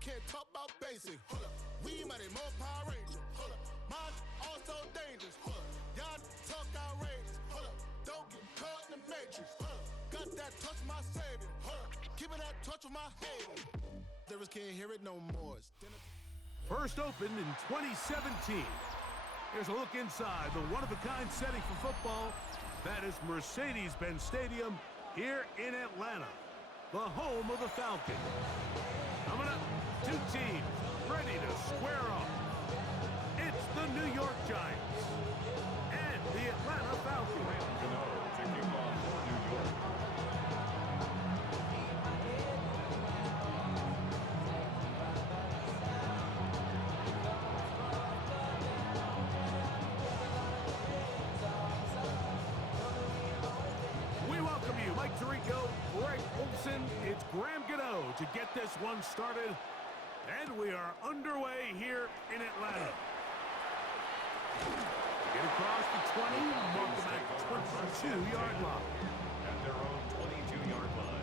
can't talk about basic. Hold up. We mighty more Power Ranger. Hold up. Mine also dangerous. Hold up. Y'all talk outrageous. Hold up. Don't get caught in the matrix. Hold up. Got that touch of my savior. Hold up. Keeping that touch of my head. There can't hear it no more. First opened in 2017. Here's a look inside the one-of-a-kind setting for football. That is Mercedes-Benz Stadium here in Atlanta, the home of the Falcons. Coming up, two teams ready to square off. It's the New York Giants and the Atlanta Falcons. To kick off for New York. Mike Tirico, Greg Olson, it's Graham Gano to get this one started, and we are underway here in Atlanta. Get across the 20, mark them at 22-yard line. At their own 22-yard line.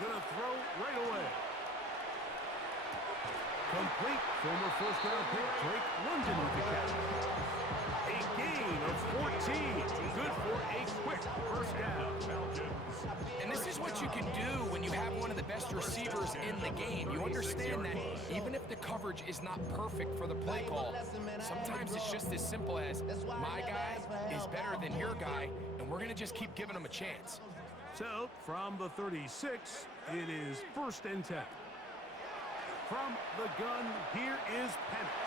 Gonna throw right away. Complete. Former first-round pick Drake London with the catch. A gain of 14. Good for a quick first down. And this is what you can do when you have one of the best receivers in the game. You understand that even if the coverage is not perfect for the play call, sometimes it's just as simple as my guy is better than your guy, and we're going to just keep giving him a chance. So, from the 36, it is 1st and 10. From the gun, here is Penix.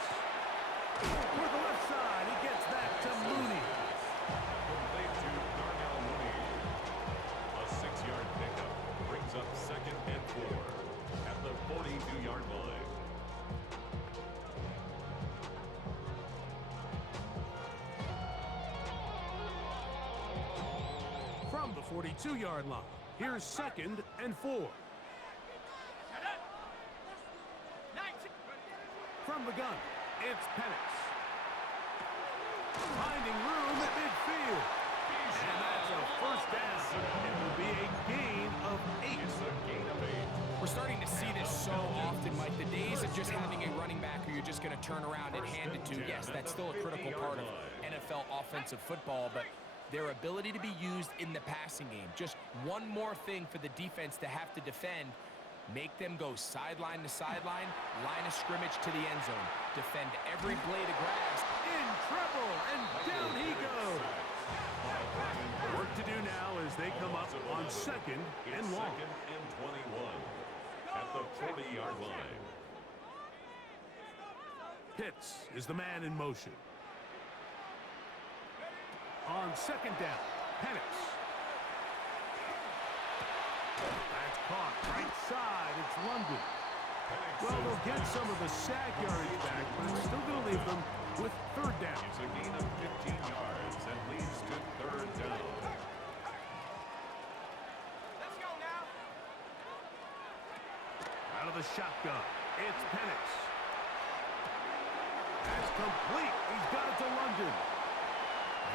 With the left side, he gets that to Mooney. Complete to Darnell Mooney. A 6-yard pickup brings up 2nd and 4 at the 42-yard line. From the 42-yard line, here's 2nd and 4. From the gun, it's Penix. Finding room at midfield. And that's a first down. It will be a gain of 8. It's a gain of 8. We're starting to see this so often, Mike. The days of just having a running back who you're just going to turn around and hand it to, yes, that's still a critical part of NFL offensive football, but their ability to be used in the passing game. Just one more thing for the defense to have to defend. Make them go sideline to sideline, line of scrimmage to the end zone. Defend every blade of grass. In trouble, and down he goes. Work to do now as they come up on 2nd and long. 2nd and 21 at the 40-yard line. Pitts is the man in motion. On 2nd down, Penix. That's caught right side. It's London. Well, they'll get some of the sack yardage back, but it's still going to leave them with 3rd down. It's a gain of 15 yards and leads to 3rd down. Let's go now. Out of the shotgun, it's Penix. That's complete. He's got it to London.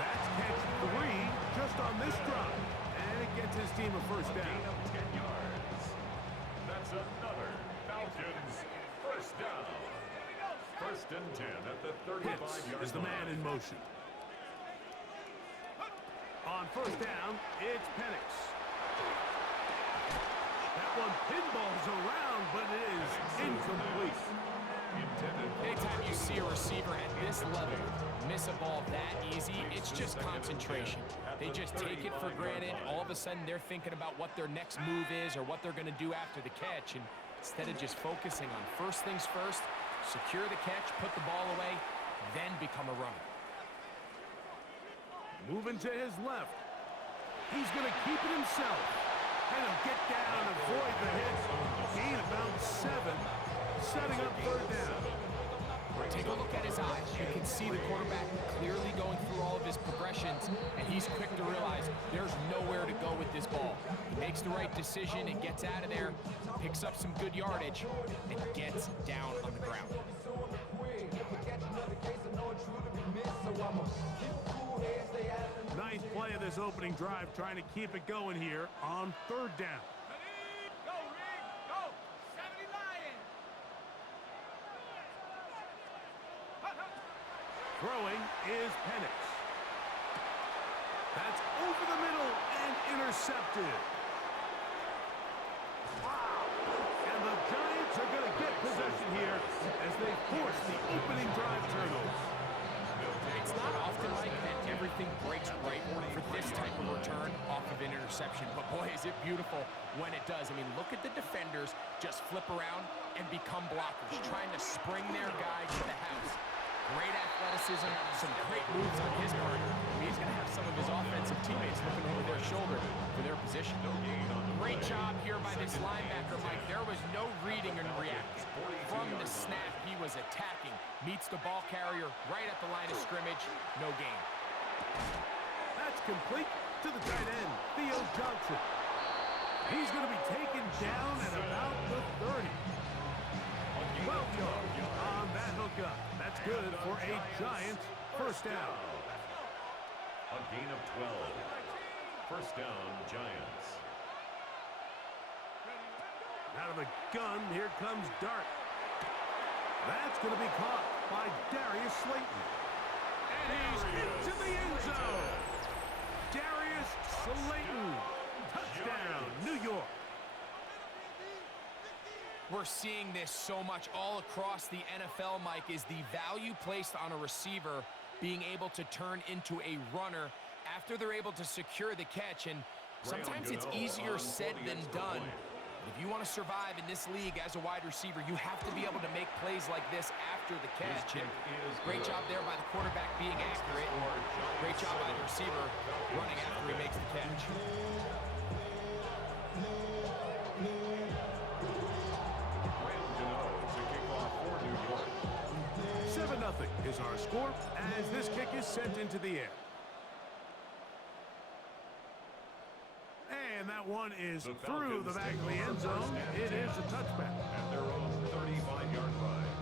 That's catch 3 just on this drive. And it gets his team a first down. Gain of 10 yards. That's another Falcons first down. 1st and 10 at the 35-yard line. Is the man in motion. On 1st down, it's Penix. That one pinballs around, but it is incomplete. Anytime you see a receiver at this level miss a ball that easy, it's just concentration. They just take it for granted. All of a sudden, they're thinking about what their next move is or what they're going to do after the catch. And instead of just focusing on first things first, secure the catch, put the ball away, then become a runner. Moving to his left. He's going to keep it himself. And he'll get down and avoid the hit. Gain about 7. Setting up 3rd down. Take a look at his eyes. You can see the quarterback clearly going through all of his progressions, and he's quick to realize there's nowhere to go with this ball. He makes the right decision and gets out of there, picks up some good yardage, and gets down on the ground. Ninth play of this opening drive, trying to keep it going here on third down. Go, Rick, go! 70 Lions! Throwing is Penix. That's over the middle and intercepted. Wow! And the Giants are going to get possession here as they force the opening drive turnovers. It's not often like that everything breaks right for this type of return off of an interception, but boy, is it beautiful when it does. I mean, look at the defenders just flip around and become blockers, trying to spring their guy to the house. Great athleticism, some great moves on his part. He's going to have some of his offensive teammates looking over their shoulder for their position. Great job here by this linebacker, Mike. There was no reading and reacting. From the snap, he was attacking. Meets the ball carrier right at the line of scrimmage. No gain. That's complete to the tight end, Theo Johnson. He's going to be taken down at about the 30. Well done on that hookup. That's good for a Giants first down. A gain of 12. First down, Giants. Out of the gun, here comes Dart. That's going to be caught by Darius Slayton. And he's into the end zone. Darius Slayton. Touchdown, New York. We're seeing this so much all across the NFL, Mike, is the value placed on a receiver being able to turn into a runner after they're able to secure the catch. And sometimes it's easier said than done. If you want to survive in this league as a wide receiver, you have to be able to make plays like this after the catch. And great job there by the quarterback being accurate. Great job by the receiver running after he makes the catch. 7-0 is our score as this kick is sent into the air. And that one is through the back of the end zone. It is a touchback. At their own 35-yard line.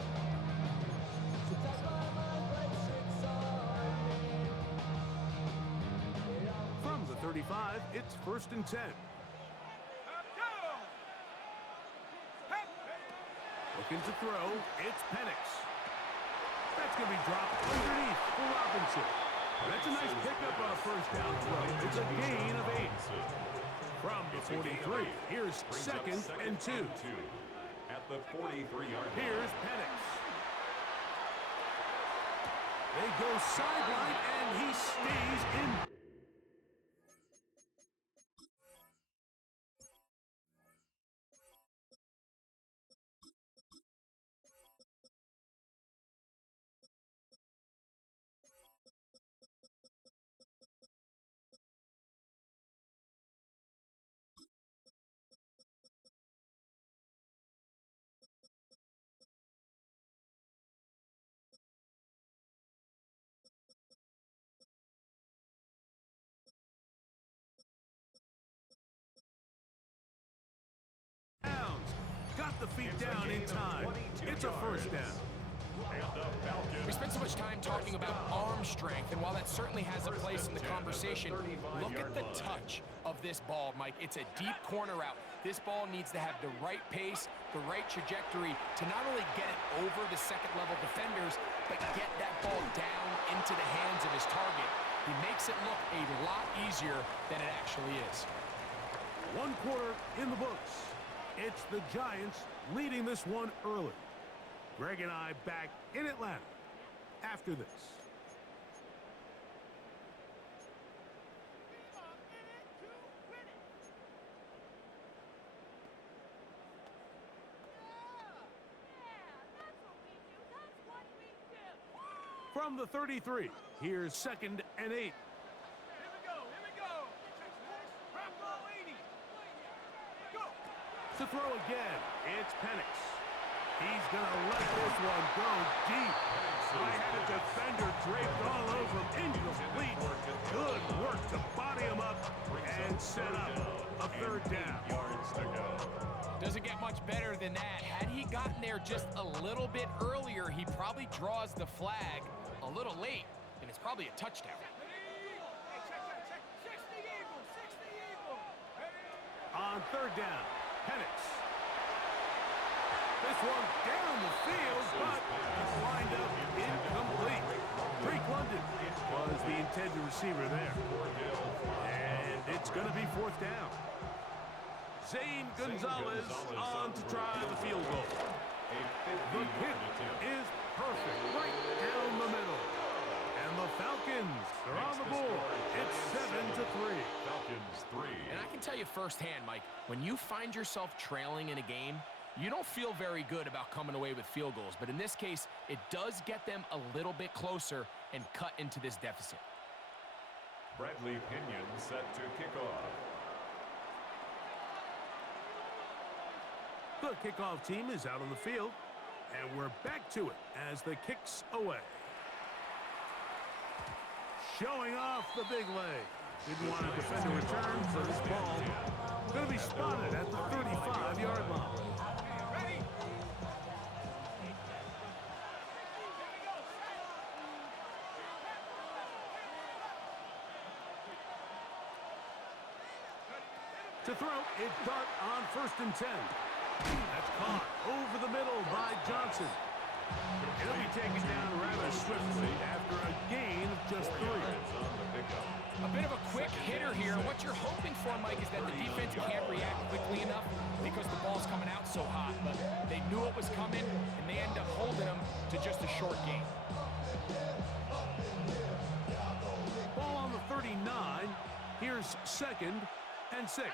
From the 35, it's 1st and 10. Looking to throw, it's Penix. That's going to be dropped underneath for Robinson. That's a nice pickup on a first down throw. It's a gain of 8. From the 43, here's 2nd and 2. At the 43-yard line. Here's Penix. They go sideline, and he stays in. Got the feet down in time. It's a first down. We spent so much time talking about arm strength, and while that certainly has a place in the conversation, look at the touch of this ball, Mike. It's a deep corner route. This ball needs to have the right pace, the right trajectory to not only get it over the second-level defenders, but get that ball down into the hands of his target. He makes it look a lot easier than it actually is. 1 quarter in the books. It's the Giants leading this one early. Greg and I back in Atlanta after this. From the 33, here's 2nd and 8. To throw again, it's Penix. He's going to let this one go deep. I had a defender draped all over him. Incomplete. Good work to body him up and set up a third down. 8 yards to go. Doesn't get much better than that. Had he gotten there just a little bit earlier, he probably draws the flag a little late, and it's probably a touchdown. On third down, Penix. This one down the field, but it's lined up incomplete. Drake London was the intended receiver there. And it's going to be fourth down. Zane Gonzalez on to try the field goal. The kick is perfect, right down the middle. And the Falcons are on the board. It's 7-3. Falcons 3. And I can tell you firsthand, Mike, when you find yourself trailing in a game, you don't feel very good about coming away with field goals. But in this case, it does get them a little bit closer and cut into this deficit. Bradley Pinion set to kick off. The kickoff team is out on the field, and we're back to it as the kick's away. Showing off the big leg. Didn't want to defend a return for this ball. Going to be spotted at the 35-yard line. To throw, it's Dart on 1st and 10. That's caught over the middle by Johnson. It'll be taken down rather swiftly after a gain of just 3. A bit of a quick hitter here. What you're hoping for, Mike, is that the defense can't react quickly enough because the ball's coming out so hot. But they knew it was coming, and they end up holding them to just a short gain. Ball on the 39. Here's 2nd and 6.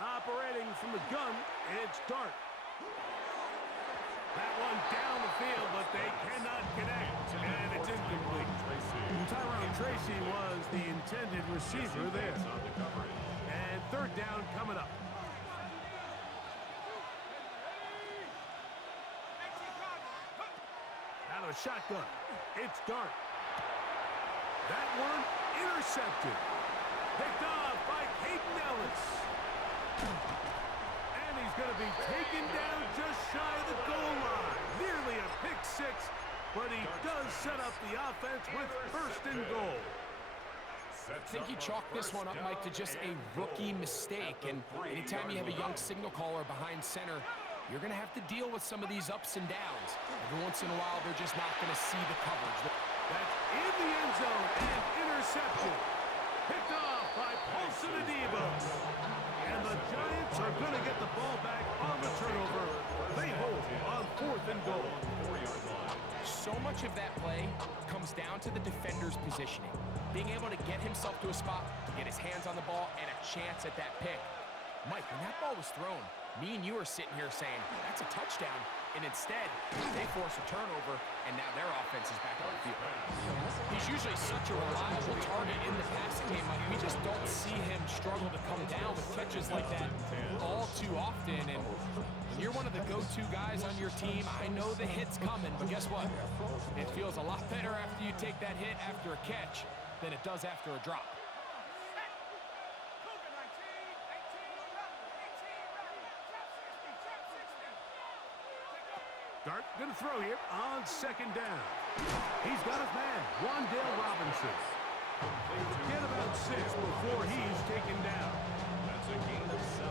Operating from the gun, it's Dart. That one down the field, but they cannot connect, and it's incomplete. Tyrone Tracy was the intended receiver there. And 3rd down coming up. Out of a shotgun, it's Dart. That one intercepted. Picked off by Hayden Ellis. And he's going to be taken down just shy of the goal line. Nearly a pick 6, but he does set up the offense with 1st and goal. I think you chalk this one up, Mike, to just a rookie mistake. And anytime you have a young signal caller behind center, you're going to have to deal with some of these ups and downs. Every once in a while, they're just not going to see the coverage. That's in the end zone and intercepted. Picked off by Paulson Adebo. And the Giants are going to get the ball back on the turnover. They hold on 4th and goal. So much of that play comes down to the defender's positioning. Being able to get himself to a spot, to get his hands on the ball, and a chance at that pick. Mike, when that ball was thrown, me and you are sitting here saying, that's a touchdown. And instead, they force a turnover, and now their offense is back on the field. He's usually such a reliable target in the passing game, Mike. We just don't see him struggle to come down with catches like that all too often. And when you're one of the go-to guys on your team, I know the hit's coming, but guess what? It feels a lot better after you take that hit after a catch than it does after a drop. Dart gonna throw here on 2nd down. He's got his man, Wan'Dale Robinson. Get about 6 before he's taken down.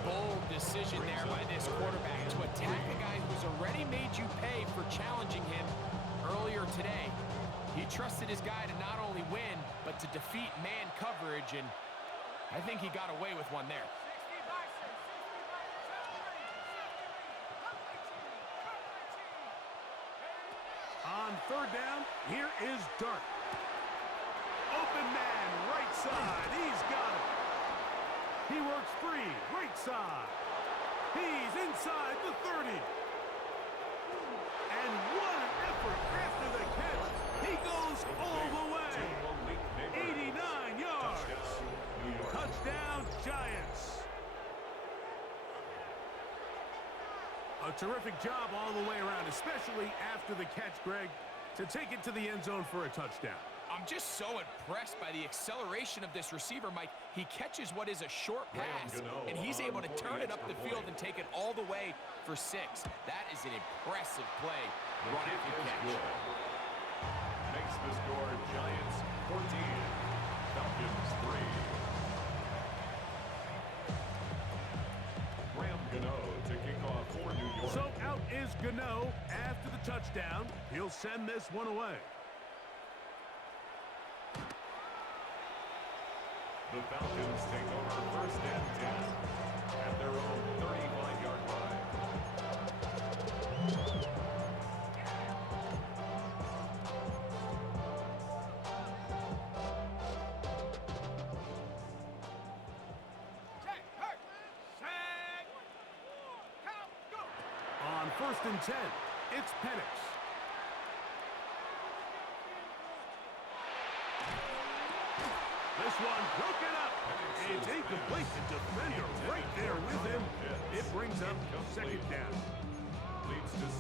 Bold decision there by this quarterback to attack a guy who's already made you pay for challenging him earlier today. He trusted his guy to not only win, but to defeat man coverage, and I think he got away with one there. On 3rd down, here is Dart. Open man, right side. He's got it. He works free, right side. He's inside the 30. And what an effort after the catch. He goes all the way. 89 yards. Touchdown, Giants. A terrific job all the way around, especially after the catch, Greg, to take it to the end zone for a touchdown. I'm I'm just so impressed by the acceleration of this receiver, Mike. He catches what is a short pass, and he's able to turn it up the field and take it all the way for 6. That is an impressive play. Run after catch. Makes the score Giants 14, Falcons 3. Graham Gano to kick off for New York. So out is Gano after the touchdown. He'll send this one away. The Falcons take over 1st and 10 at their own 35-yard line. On 1st and 10, it's Penix. This one broken up. It's incomplete. The defender right there with him. It brings up 2nd down.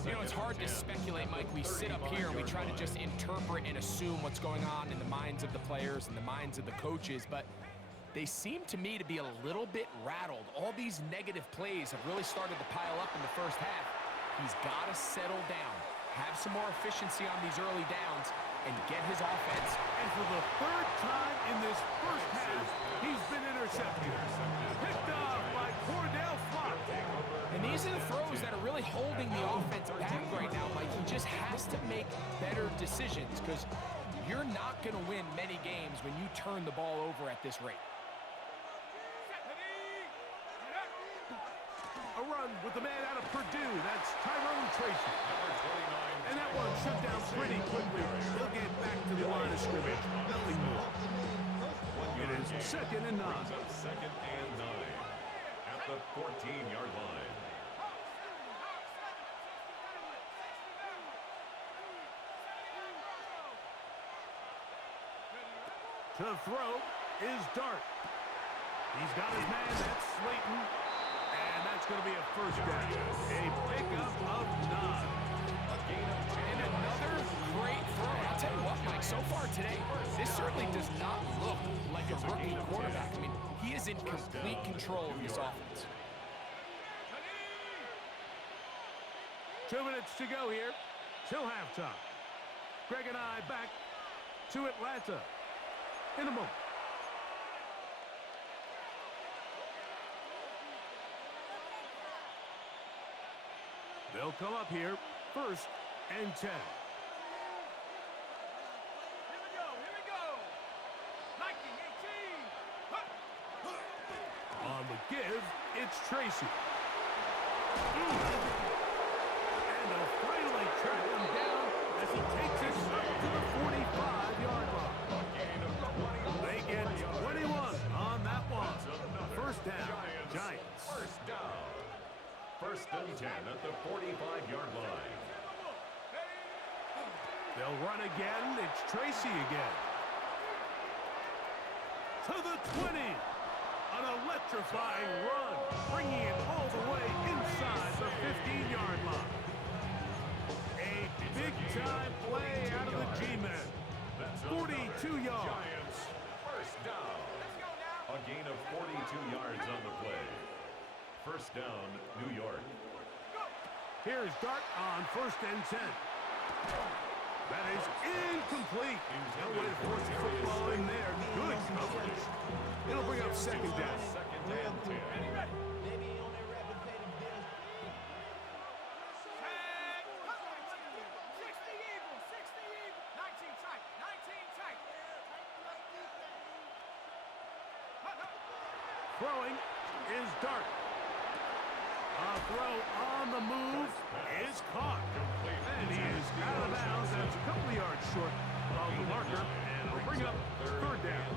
You know, it's hard to speculate, Mike. We sit up here and we try to just interpret and assume what's going on in the minds of the players and the minds of the coaches, but they seem to me to be a little bit rattled. All these negative plays have really started to pile up in the first half. He's got to settle down, have some more efficiency on these early downs, and get his offense. And for the 3rd time in this first half, he's been intercepted. Picked off by Cordell Flott. And these are the throws that are really holding the offense back right now, Mike. He just has to make better decisions because you're not going to win many games when you turn the ball over at this rate. A run with the man out of Purdue. That's Tyrone Tracy. And that one shut down pretty quickly. He'll get back to the line of scrimmage. Nothing more. It is 2nd and 9. 2nd and 9 at the 14-yard line. To throw is Dart. He's got his man. That's Slayton. And that's going to be a 1st down. A pickup of 9. And another great throw. I'll tell you what, Mike, so far today, this certainly does not look like a rookie quarterback. I mean, he is in complete control of this offense. 2 minutes to go here till halftime. Greg and I back to Atlanta in a moment. They'll come up here 1st and 10. Here we go. 19-18. On the give, it's Tracy. And they'll finally track him down as he takes it up to the 45-yard line. They get 21 on that one. 1st down, Giants. 1st down. 1st and 10 at the 45-yard line. They'll run again. It's Tracy again. To the 20. An electrifying run, bringing it all the way inside the 15-yard line. A big-time play out of the G-men. 42 yards. Giants 1st down. A gain of 42 yards on the play. 1st down, New York. Here's Dart on 1st and 10. That is incomplete. No way to force the football in there. Good coverage. It'll bring up 2nd down. 2nd and 10. Throwing is Dart. A throw on the move is caught. And he is out of bounds. That's a couple of yards short of the marker. And it'll bring up 3rd down.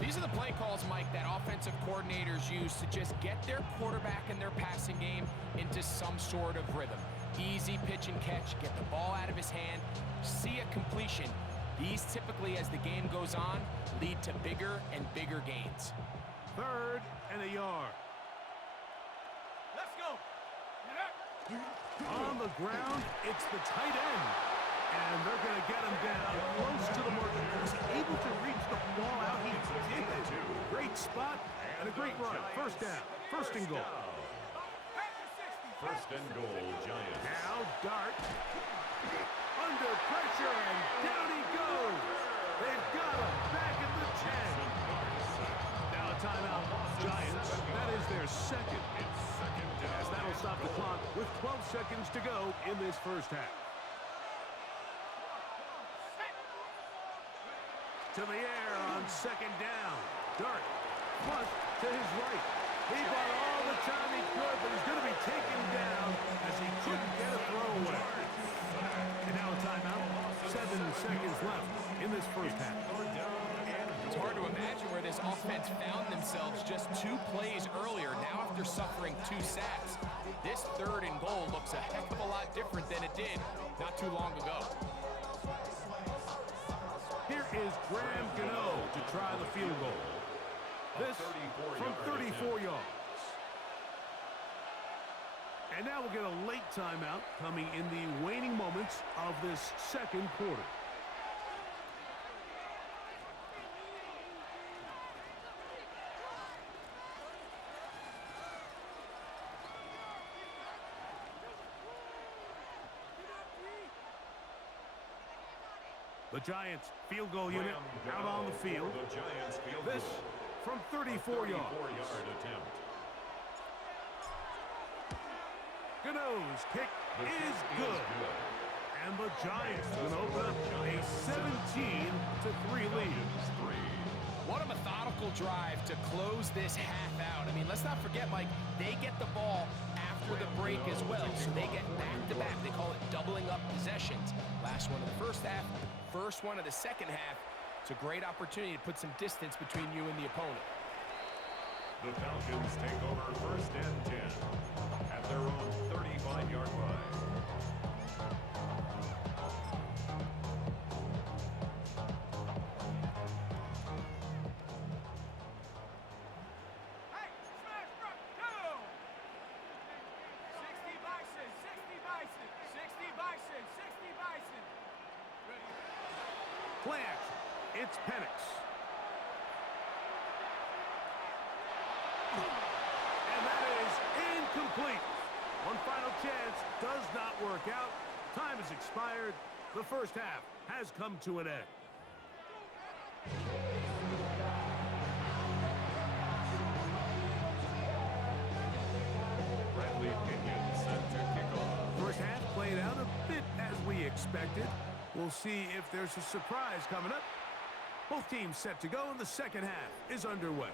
These are the play calls, Mike, that offensive coordinators use to just get their quarterback and their passing game into some sort of rhythm. Easy pitch and catch, get the ball out of his hand, see a completion. These typically, as the game goes on, lead to bigger and bigger gains. 3rd and a yard. Let's go. On the ground, it's the tight end. And they're going to get him down close to the marker. Was he able to reach the ball out? He did it. Great spot and a great run. First down. First and goal. First and goal, Giants. Now Dart. Under pressure, and down he goes. They've got him back at the 10. Now a timeout. Giants. That is their second. As that'll stop the clock with 12 seconds to go in this first half. To the air on second down. Dart flush to his right. He bought all the time he could, but he's going to be taken down as he couldn't get a throw away. And now a timeout. 7 seconds left in this first half. It's hard to imagine where this offense found themselves just 2 plays earlier. Now after suffering 2 sacks, this third and goal looks a heck of a lot different than it did not too long ago. Here is Graham Gano to try the field goal. This from 34 yards. And now we'll get a late timeout coming in the waning moments of this second quarter. The Giants field goal unit out on the field. This from 34 yards. Gano's kick is good. And the Giants will open up a 17-3 lead. What a methodical drive to close this half out. I mean, let's not forget, Mike, they get the ball after the break as well, so they get back-to-back. They call it doubling up possessions. Last one of the first half, first one of the second half. It's a great opportunity to put some distance between you and the opponent. The Falcons take over first and 10 at their own 35-yard line. Play action. It's Penix. And that is incomplete. One final chance does not work out. Time has expired. The first half has come to an end. Bradley Pinion set to kick off. First half played out a bit as we expected. We'll see if there's a surprise coming up. Both teams set to go, and the second half is underway.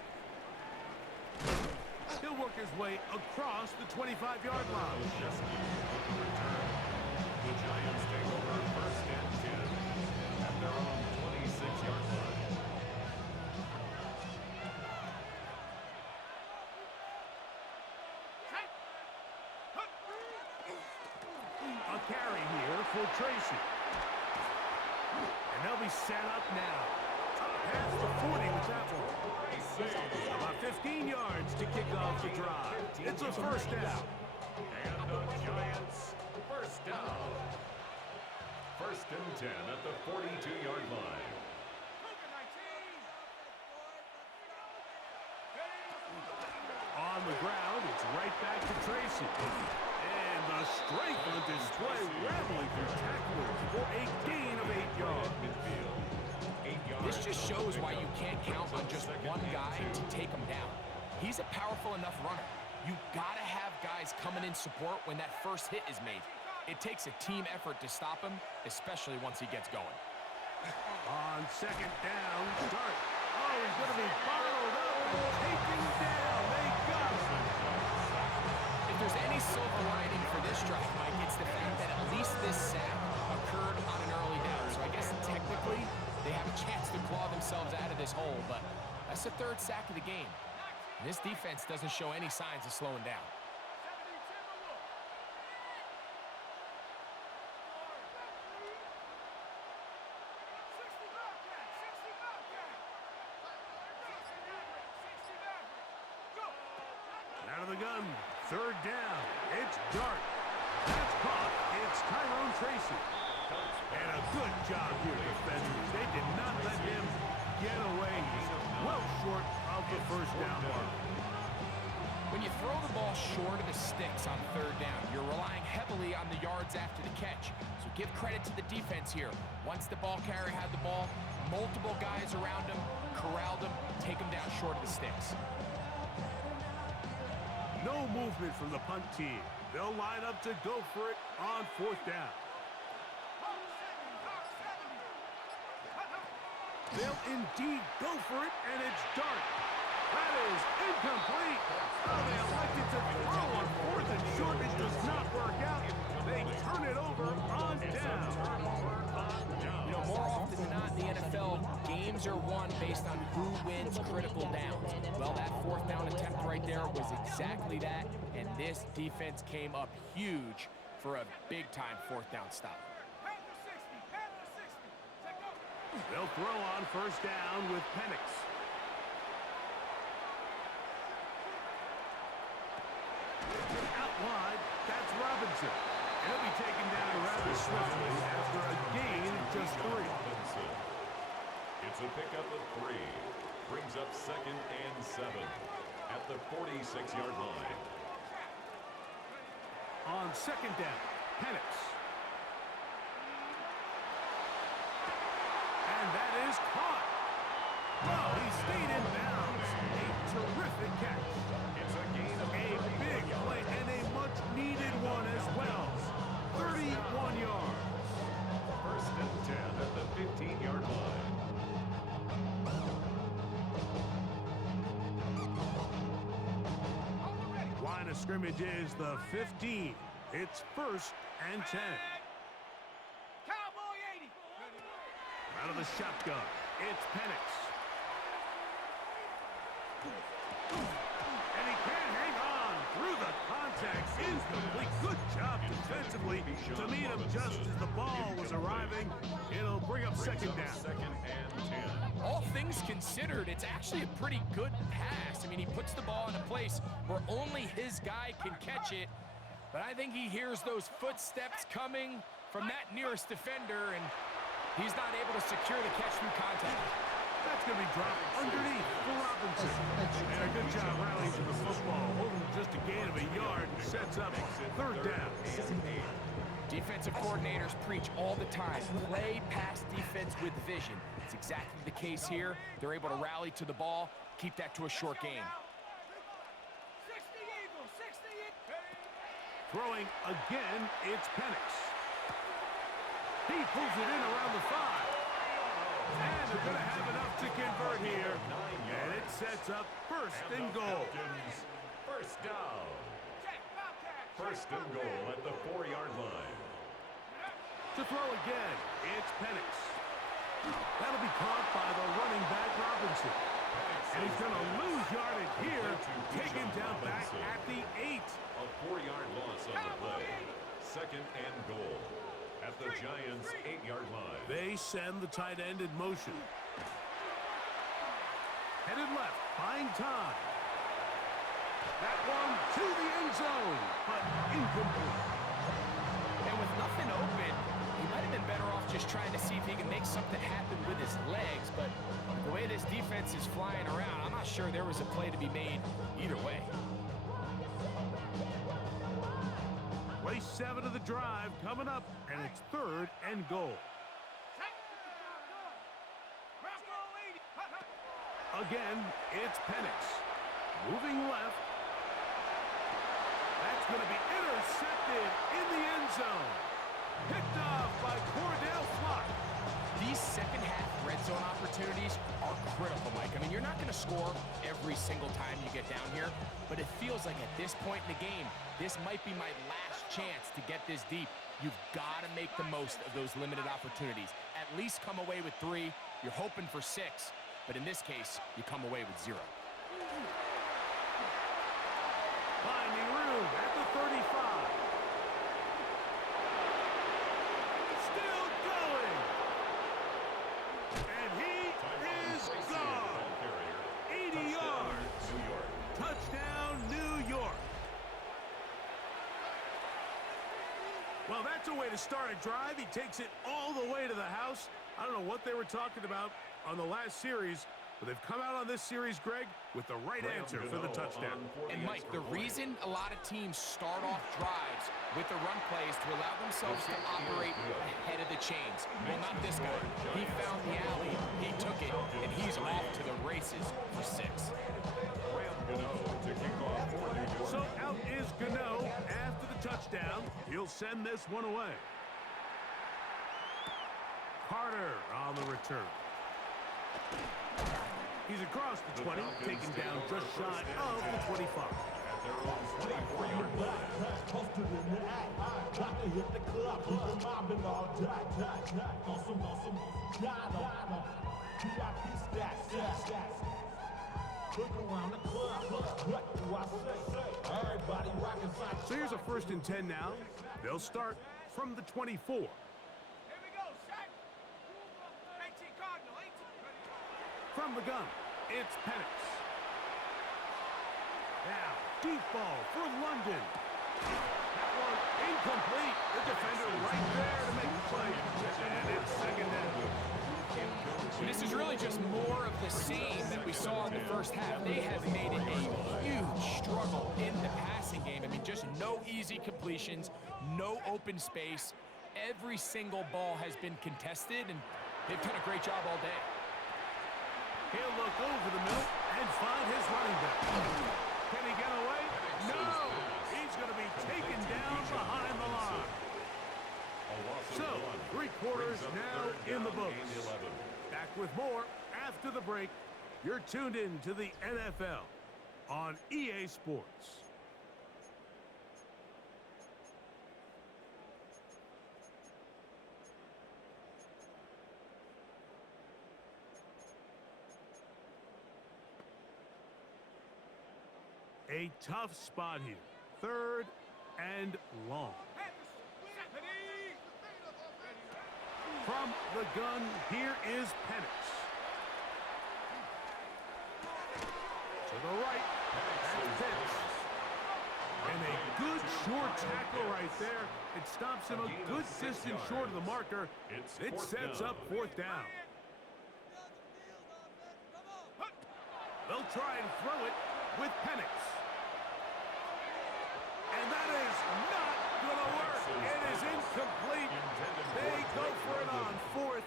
He'll work his way across the 25-yard line. The Giants take over first and 10 at their own 26-yard line. A carry here for Tracy. And they'll be set up now. Up past the 40 with that one. About 15 yards to kick off the drive. It's a first down. And the Giants first down. First and 10 at the 42-yard line. On the ground, it's right back to Tracy. And the strength on display, rattling through tacklers for a gain of 8 yards. This just shows why you can't count on just one guy to take him down. He's a powerful enough runner. You gotta have guys coming in support when that first hit is made. It takes a team effort to stop him, especially once he gets going. On second down, Dart. Oh, he's going to be bottled up and taken down. They got him. If there's any silver lining for this drive, Mike, it's the fact that at least this sack occurred on an early down. So I guess technically they have a chance to claw themselves out of this hole, but that's the third sack of the game. And this defense doesn't show any signs of slowing down. Out of the gun, third down. It's Dart. That's caught. It's Tyrone Tracy. And a good job here defensively. They did not let him get away. He's well short of the first down mark. When you throw the ball short of the sticks on third down, you're relying heavily on the yards after the catch. So give credit to the defense here. Once the ball carrier had the ball, multiple guys around him, corralled him, take him down short of the sticks. No movement from the punt team. They'll line up to go for it on fourth down. They'll indeed go for it, and it's Dart. That is incomplete. Oh, they elected to throw on fourth and short. It does not work out. They turn it over on down. You know, more often than not in the NFL, games are won based on who wins critical downs. Well, that fourth down attempt right there was exactly that, and this defense came up huge for a big-time fourth down stop. They'll throw on first down with Penix. Out wide, that's Robinson. And he'll be taken down rather swiftly after a gain of just 3. It's a pickup of 3. Brings up 2nd and 7 at the 46-yard line. On second down, Penix. And that is caught. Oh, he stayed in bounds. A terrific catch. It's a gain of a big play and a much-needed one as well. 31 yards. 1st and 10 at the 15-yard line. Line of scrimmage is the 15. It's 1st and 10. Out of the shotgun, it's Penix. And he can't hang on through the contact. Incomplete. Good job defensively to meet him just as the ball was arriving. It'll bring up second down. 2nd and 10. All things considered, it's actually a pretty good pass. I mean, he puts the ball in a place where only his guy can catch it. But I think he hears those footsteps coming from that nearest defender, and he's not able to secure the catch through contact. That's going to be dropped underneath for Robinson. And a good job rallying to the football. Holding just a gain of a yard and sets up third down. Defensive coordinators preach all the time. Play pass defense with vision. It's exactly the case here. They're able to rally to the ball, keep that to a short game. Throwing again, it's Penix. He pulls it in around the 5. And they're going to have enough to convert here. And it sets up 1st and goal. First down. 1st and goal at the 4-yard line. To throw again, it's Penix. That'll be caught by the running back Robinson. And he's going to lose yardage here. Taken down back at the 8. A 4-yard loss on the play. 2nd and goal at the Giants' 8-yard line. They send the tight end in motion. Headed left, buying time. That one to the end zone, but incomplete. And with nothing open, he might have been better off just trying to see if he can make something happen with his legs, but the way this defense is flying around, I'm not sure there was a play to be made either way. Play 7 of the drive coming up, and it's 3rd and goal. Again, it's Penix. Moving left. That's going to be intercepted in the end zone. Picked off by Cordell Flock. These second-half red zone opportunities are critical, Mike. I mean, you're not going to score every single time you get down here, but it feels like at this point in the game, this might be my last chance to get this deep. You've got to make the most of those limited opportunities. At least come away with 3. You're hoping for 6, but in this case, you come away with 0. Finding room at the 35. Still going. And he is gone. 80 yards. Touchdown, New York. Well, that's a way to start a drive. He takes it all the way to the house. I don't know what they were talking about on the last series, but they've come out on this series, Greg, with the right answer for the touchdown. And, Mike, the reason a lot of teams start off drives with the run plays to allow themselves to operate ahead of the chains. Well, not this guy. He found the alley, he took it, and he's off to the races for 6. So out is Gano after the touchdown. He'll send this one away. Carter on the return. He's across the 20, taken down just shy of the 25. So here's a 1st and 10 now. They'll start from the 24. From the gun, it's Penix. Now, deep ball for London. That one incomplete. The defender right there to make the play. And it's 2nd down. And this is really just more of the same that we saw in the first half. They have made it a huge struggle in the passing game. I mean, just no easy completions, no open space. Every single ball has been contested, and they've done a great job all day. He'll look over the middle and find his running back. Can he get away? No! He's going to be taken down behind the line. So, 3 quarters now in the books. Back with more after the break. You're tuned in to the NFL on EA Sports. A tough spot here. 3rd and long. From the gun, here is Penix. To the right, that's Pitts. And a good short tackle right there. It stops him a good distance short of the marker. It sets up 4th down. They'll try and throw it with Penix. And that is not going to work. It is incomplete. They go for it on 4th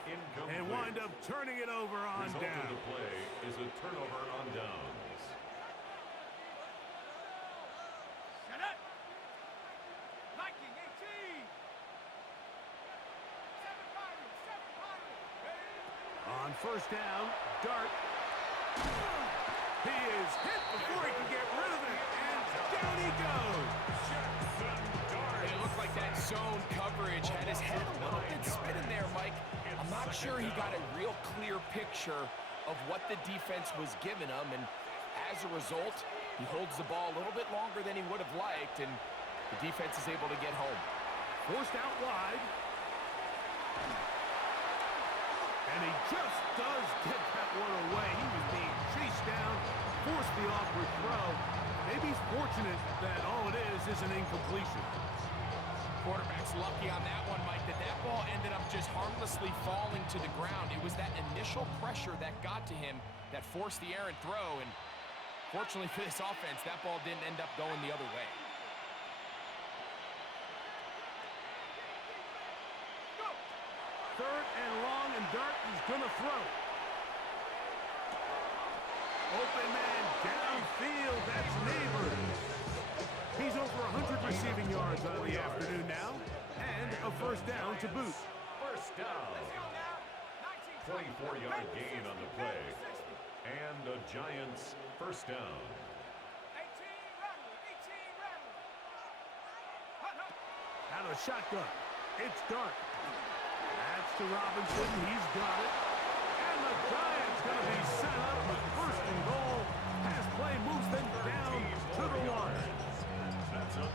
and wind up turning it over on down. The play is a turnover on downs. Shut up. Viking 18. 7 On 1st down, Dart. He is hit before he can get rid of it, and down he goes. It looked like that zone coverage had his head a little bit spinning there, Mike. I'm not sure he got a real clear picture of what the defense was giving him, and as a result, he holds the ball a little bit longer than he would have liked, and the defense is able to get home. Forced out wide. And he just does get that one away. He was being chased down, forced the awkward throw. Maybe he's fortunate that all it is an incompletion. Quarterback's lucky on that one, Mike, that ball ended up just harmlessly falling to the ground. It was that initial pressure that got to him that forced the errant throw, and fortunately for this offense, that ball didn't end up going the other way. Third and long, and Dart is going to throw. Open man downfield. That's Neighbors. He's over 100 receiving yards on the afternoon now, and a 1st down to boot. 1st down. 24-yard gain on the play, and the Giants' 1st down. Out of the shotgun, it's Dart. That's to Robinson. He's got it. And the Giants going to be set up with 1st and goal. Pass play moves them down to the line.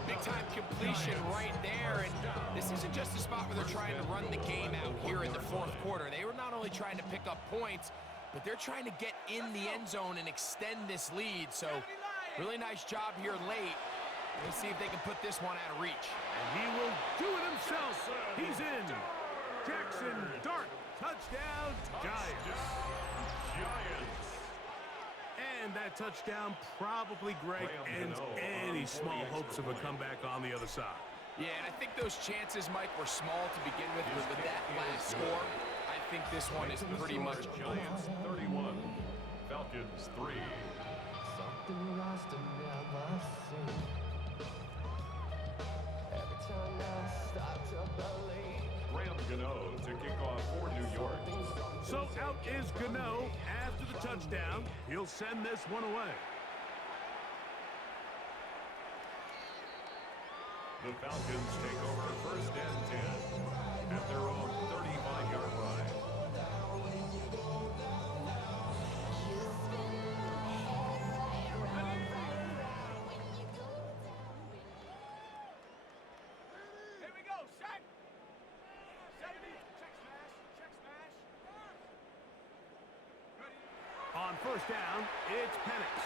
Big-time completion right there, and this isn't just a spot where they're trying to run the game out here in the 4th quarter. They were not only trying to pick up points, but they're trying to get in the end zone and extend this lead. So really nice job here late. Let's see if they can put this one out of reach. And he will do it himself. He's in. Jackson Dart. Touchdown, Giants. And that touchdown probably, Greg, ends any small hopes of a comeback on the other side. Yeah, and I think those chances, Mike, were small to begin with, but with that last score, I think this one is pretty much Giants 31, Falcons 3. Something lost and never seen. Every time I start to believe. Graham Gano to kick off for New York. So out is Gano after the touchdown. He'll send this one away. The Falcons take over first and 10 at their own 35-yard line. Here we go, set. Check smash. Ready? On first down, it's Penix.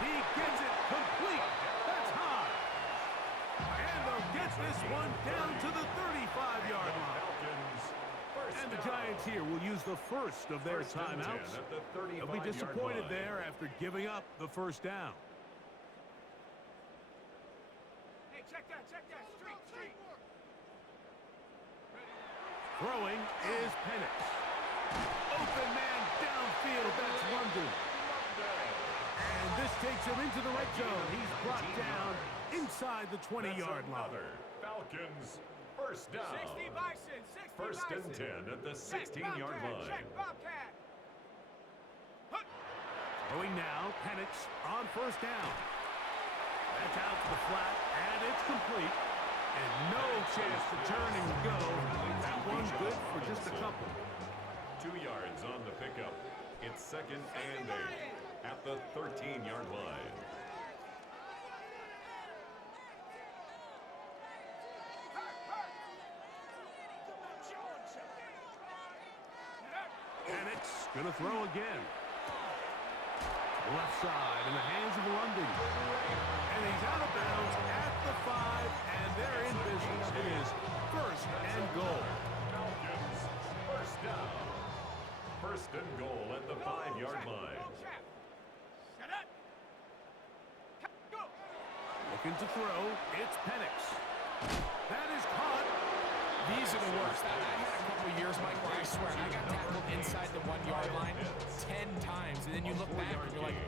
He gets it complete. That's high. And they'll get this one down to the 35-yard line. And the Giants here will use the first of their timeouts. They'll be disappointed there after giving up the first down. Hey, check that. Street. Throwing is Penix. Open man downfield. That's London. And this takes him into the red zone. He's brought down inside the 20-yard line. Falcons first down. 60 Bison. First and 10 at the 16-yard line. Check Bobcat. Throwing now, Penix on first down. That's out to the flat, and it's complete. And no chance to turn and go. That one's good for just a couple. 2 yards on the pickup. It's second and 8 at the 13-yard line. Penix gonna throw again. Left side in the hands of London. And he's out of bounds at the 5, and they're in business. It is first and goal. Falcons first down. First and goal at the 5-yard line. Set up. Go. Looking to throw, it's Penix. That is caught. These are the worst. I had a couple years, Mike, where I swear I got tackled inside the 1-yard line 10 times, and then you look back and you're like,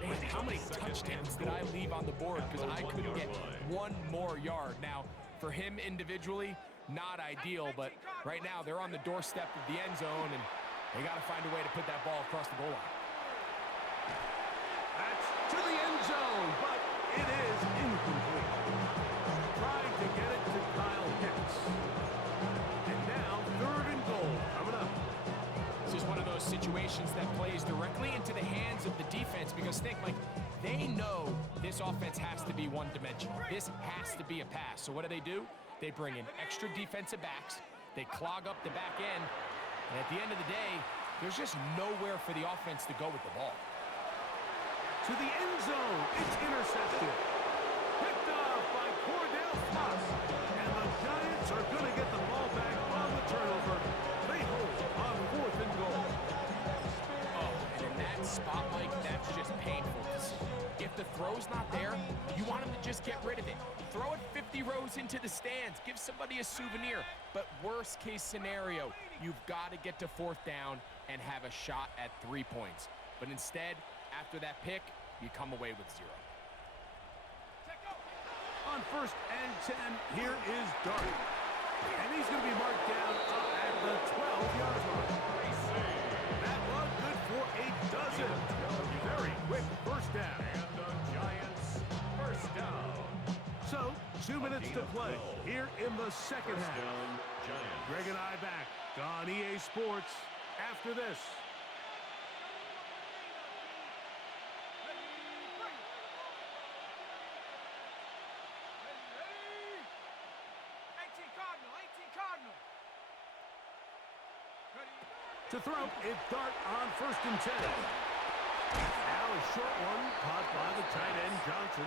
man, how many touchdowns did I leave on the board because I couldn't get one more yard? Now, for him individually, not ideal, but right now they're on the doorstep of the end zone, and they got to find a way to put that ball across the goal line. That's to the end zone, but it is incomplete. Trying to get it to Kyle Pitts. And now, third and goal coming up. This is one of those situations that plays directly into the hands of the defense because think, like, they know this offense has to be one-dimensional. This has to be a pass. So what do? They bring in extra defensive backs. They clog up the back end. And at the end of the day, there's just nowhere for the offense to go with the ball. To the end zone, it's intercepted. Picked off by Cordell Floss. And the Giants are going to get the ball back on the turnover. They hold on fourth and goal. Oh, and in that spot, Mike, that's just painful to see. If the throw's not there, you want him to just get rid of it. Throw it 50 rows into the stands. Give somebody a souvenir. But worst case scenario, you've got to get to fourth down and have a shot at 3 points. But instead, after that pick, you come away with 0. On first and 10, here is Dart. And he's going to be marked down up at the 12-yard line. That was good for a dozen. Very quick first down. And the Giants first down. So, 2 minutes to play here in the second First half. down, Giants. Greg and I back on EA Sports after this. To throw, it's Dart on first and 10. Now a short one caught by the tight end, Johnson.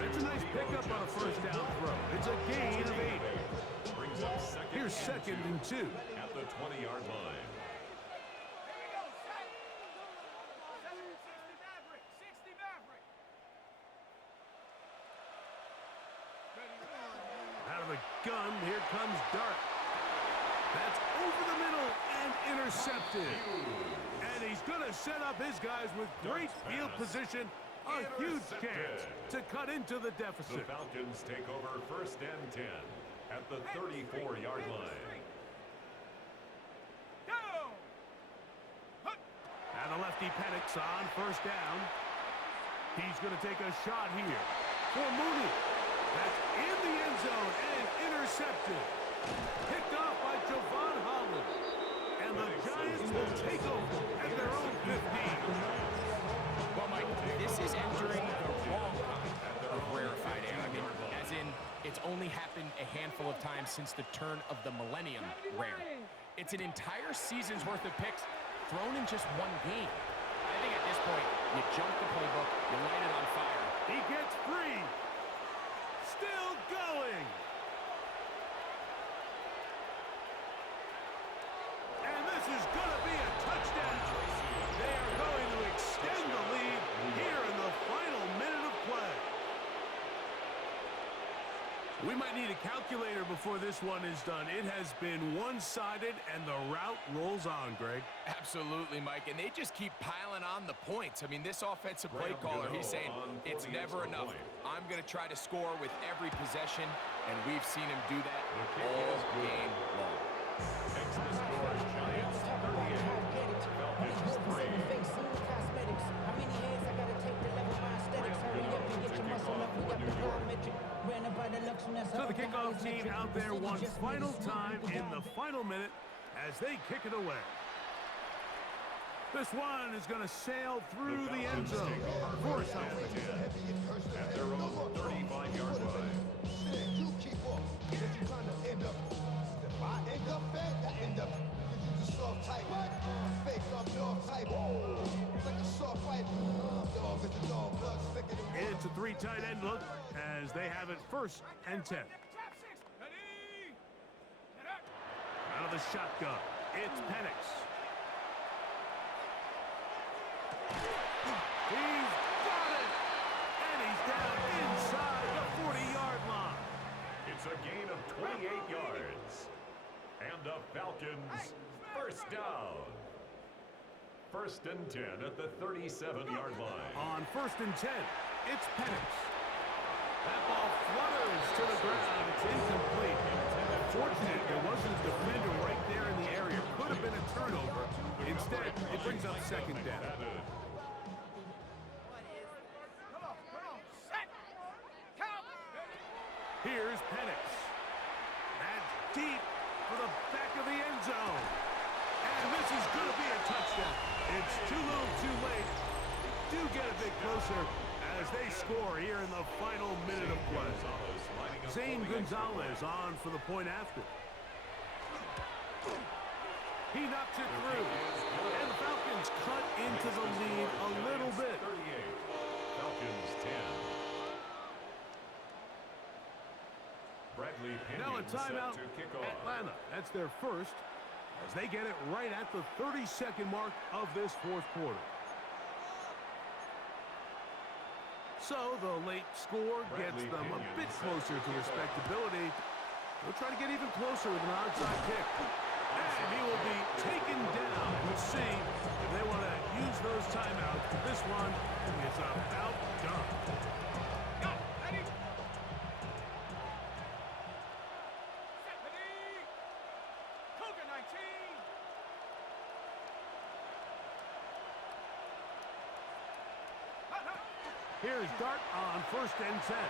That's a nice pickup on a first down throw. It's a gain of 8. Brings up second. Here's second and 2. At the 20-yard line. Out of the gun, here comes Dart. That's over the middle and intercepted. And he's going to set up his guys with great field position. A huge chance to cut into the deficit. The Falcons take over first and 10 at the 34-yard line. And the lefty Penix on first down. He's going to take a shot here for Mooney. That's in the end zone and intercepted. Picked off by Javon Holland. And the Giants will take over at their own 15. Well, Mike, this is entering the wrong kind of rarefied air. I mean, as in, it's only happened a handful of times since the turn of the millennium rare. It's an entire season's worth of picks thrown in just one game. I think at this point, you jump the playbook, you light it on fire. He gets free. Still going. And this is going to be a touchdown. They are going to extend the lead here in the final minute of play. We might need a calculator before this one is done. It has been one-sided, and the route rolls on, Greg. Absolutely, Mike, and they just keep piling on the points. I mean, this offensive play caller, he's saying it's never enough. I'm going to try to score with every possession, and we've seen him do that all game long. Takes the score, Giants 38, Falcons 3. So the kickoff team out there one final time in the final minute as they kick it away. This one is going to sail through the end zone. At their own 35-yard line. You keep up, because you kind of end up. If I end up bad, I end up. You just soft type. Fake up dog type. It's like a soft fight. Dog with the dog blood thicker than. It's a three tight end look as they have it first and 10. Out of the shotgun, it's Penix. He's got it! And he's down inside the 40-yard line. It's a gain of 28 yards. And the Falcons first down. First and 10 at the 37-yard line. On first and 10, it's Penix. That ball flutters to the ground. It's incomplete. Fortunate there wasn't a defender right there in the area. Could have been a turnover. Instead, it brings up second down. Here's Penix. That's deep for the back of the end zone. And this is going to be a touchdown. It's too little too late. They do get a bit closer as they score here in the final minute of play. Zane Gonzalez on for the point after. He knocks it through. And the Falcons cut into the lead a little bit. 38. Falcons 10. Bradley Now a Pinion set timeout, to kick off. Atlanta. That's their first as they get it right at the 30-second mark of this fourth quarter. So the late score gets them a bit closer to respectability. They'll try to get even closer with an onside kick. And he will be taken down. We'll see if they want to use those timeouts. This one is about done. Here's Dart on first and 10. A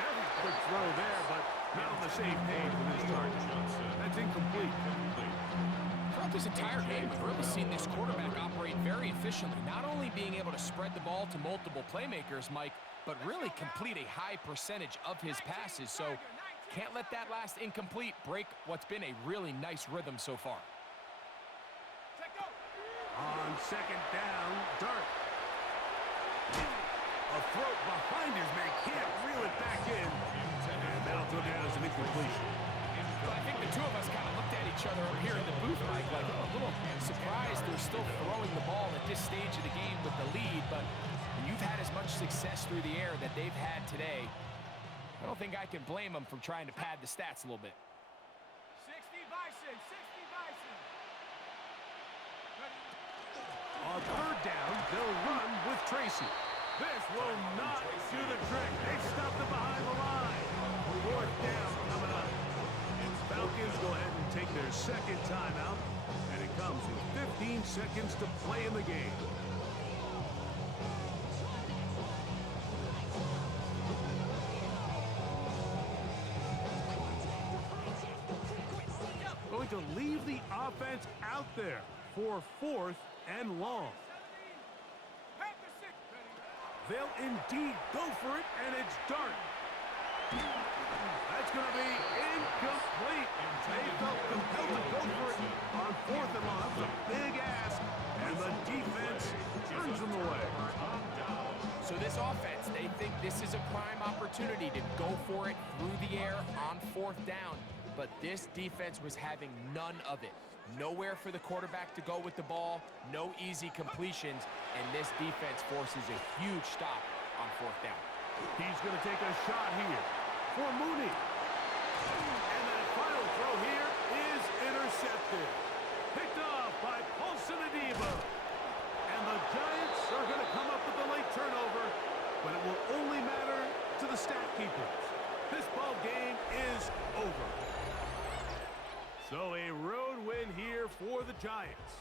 very quick throw there, but not on the same page with his target. That's incomplete. Throughout this entire game, we've really seen this quarterback operate very efficiently, not only being able to spread the ball to multiple playmakers, Mike, but really complete a high percentage of his passes. So can't let that last incomplete break what's been a really nice rhythm so far. On second down, Dart. A throw behind his man, can't reel it back in. And that'll go down as an incompletion. Well, I think the two of us kind of looked at each other up here in the booth, Mike, like a little surprised they're still throwing the ball at this stage of the game with the lead, but when you've had as much success through the air that they've had today, I don't think I can blame them for trying to pad the stats a little bit. 60 Bison, 60 Bison. On third down, they'll run with Tracy. This will not do the trick. They stopped it behind the line. Fourth down coming up. Falcons go ahead and take their second timeout, and it comes with 15 seconds to play in the game. Going to leave the offense out there for 4th and long. They'll indeed go for it, and it's Dart. That's going to be incomplete. They felt compelled to go for it on 4th and long. That was a big ask, and the defense turns them away. So this offense, they think this is a prime opportunity to go for it through the air on 4th down, but this defense was having none of it. Nowhere for the quarterback to go with the ball, no easy completions, and this defense forces a huge stop on 4th down. He's going to take a shot here for Mooney. And that final throw here is intercepted. Picked off by Paulson Adebo. And the Giants are going to come up with a late turnover, but it will only matter to the stat keepers. This ball game is over. So a road win here for the Giants.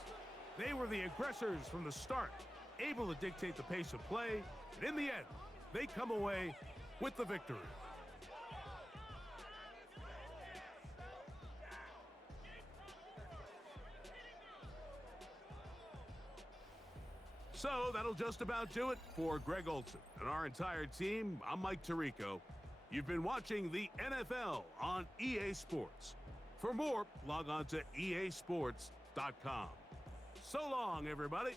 They were the aggressors from the start, able to dictate the pace of play, and in the end, they come away with the victory. So that'll just about do it for Greg Olson and our entire team. I'm Mike Tirico. You've been watching the NFL on EA Sports. For more, log on to easports.com. So long, everybody.